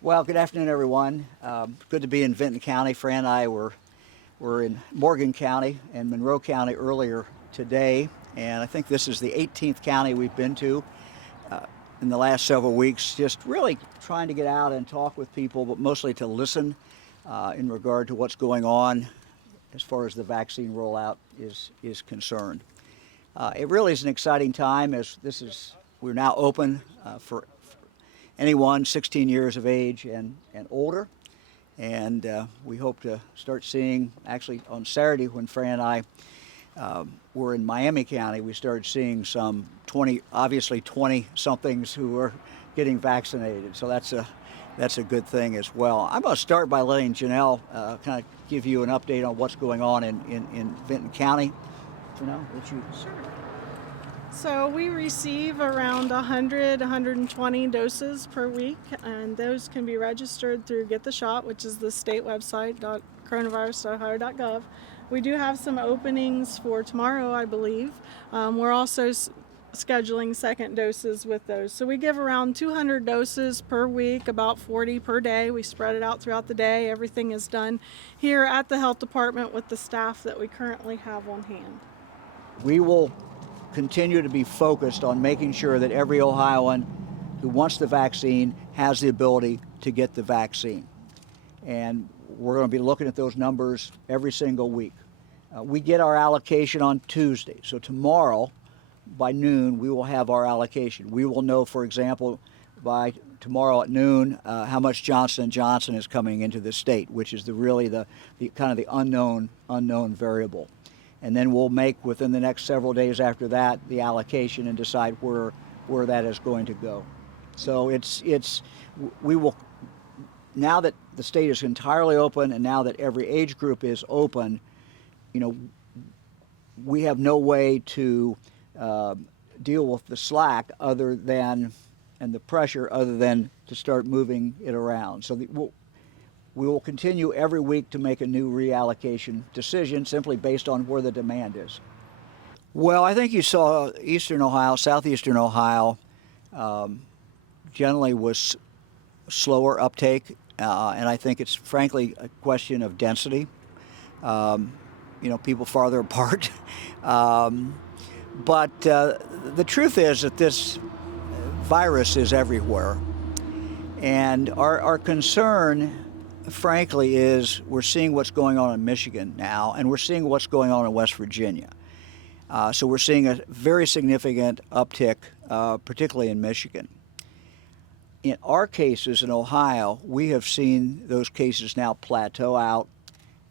Well, good afternoon, everyone. Good to be in Vinton County. Fran and I were in Morgan County and Monroe County earlier today, and I think this is the 18th county we've been to in the last several weeks, just really trying to get out and talk with people, but mostly to listen in regard to what's going on as far as the vaccine rollout is concerned. It really is an exciting time as we're now open for anyone 16 years of age and older. And we hope to start seeing, actually on Saturday when Fran and I were in Miami County, we started seeing some 20-somethings who are getting vaccinated. So that's a good thing as well. I'm going to start by letting Janelle kind of give you an update on what's going on in Vinton County. Janelle, Sure. So we receive around 120 doses per week, and those can be registered through Get the Shot, which is the state website, coronavirus.ohio.gov. We do have some openings for tomorrow, I believe. We're also scheduling second doses with those. So we give around 200 doses per week, about 40 per day. We spread it out throughout the day. Everything is done here at the health department with the staff that we currently have on hand. We will continue to be focused on making sure that every Ohioan who wants the vaccine has the ability to get the vaccine. And we're going to be looking at those numbers every single week. We get our allocation on Tuesday. So tomorrow by noon, we will have our allocation. We will know, for example, by tomorrow at noon, how much Johnson & Johnson is coming into the state, which is really the kind of the unknown variable. And then we'll make, within the next several days after that, the allocation and decide where that is going to go. So we will, now that the state is entirely open and now that every age group is open, we have no way to deal with the slack and the pressure other than to start moving it around. So we will continue every week to make a new reallocation decision simply based on where the demand is. Well, I think you saw Eastern Ohio, Southeastern Ohio generally was slower uptake, and I think it's frankly a question of density. People farther apart. But the truth is that this virus is everywhere, and our concern, frankly, is we're seeing what's going on in Michigan now, and we're seeing what's going on in West Virginia. So we're seeing a very significant uptick, particularly in Michigan. In our cases in Ohio, we have seen those cases now plateau out,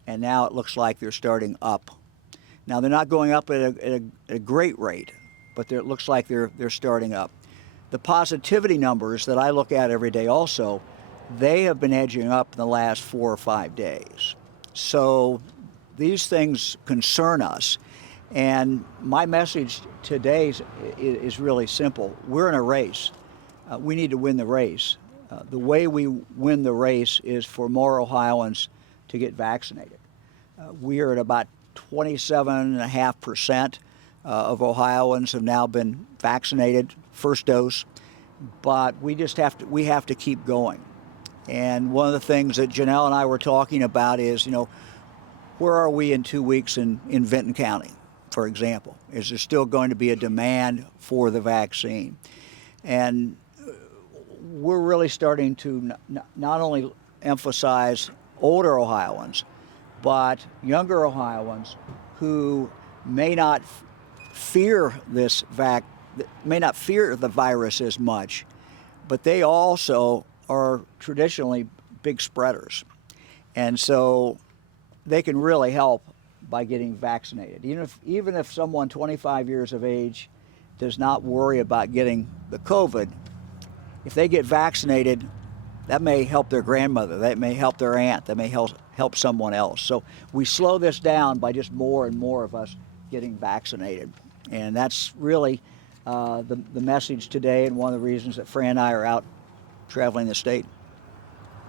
and now it looks like they're starting up. Now, they're not going up at a great rate, but it looks like they're starting up. The positivity numbers that I look at every day also, they have been edging up in the last 4 or 5 days. So these things concern us. And my message today is really simple. We're in a race. We need to win the race. The way we win the race is for more Ohioans to get vaccinated. We are at about 27.5% of Ohioans have now been vaccinated, first dose, but we have to keep going. And one of the things that Janelle and I were talking about is, where are we in 2 weeks in Vinton County, for example? Is there still going to be a demand for the vaccine? And we're really starting to not only emphasize older Ohioans, but younger Ohioans who may not fear the virus as much, but they also are traditionally big spreaders. And so they can really help by getting vaccinated. Even if someone 25 years of age does not worry about getting the COVID, if they get vaccinated, that may help their grandmother, that may help their aunt, that may help someone else. So we slow this down by just more and more of us getting vaccinated. And that's really the message today, and one of the reasons that Fran and I are out traveling the state.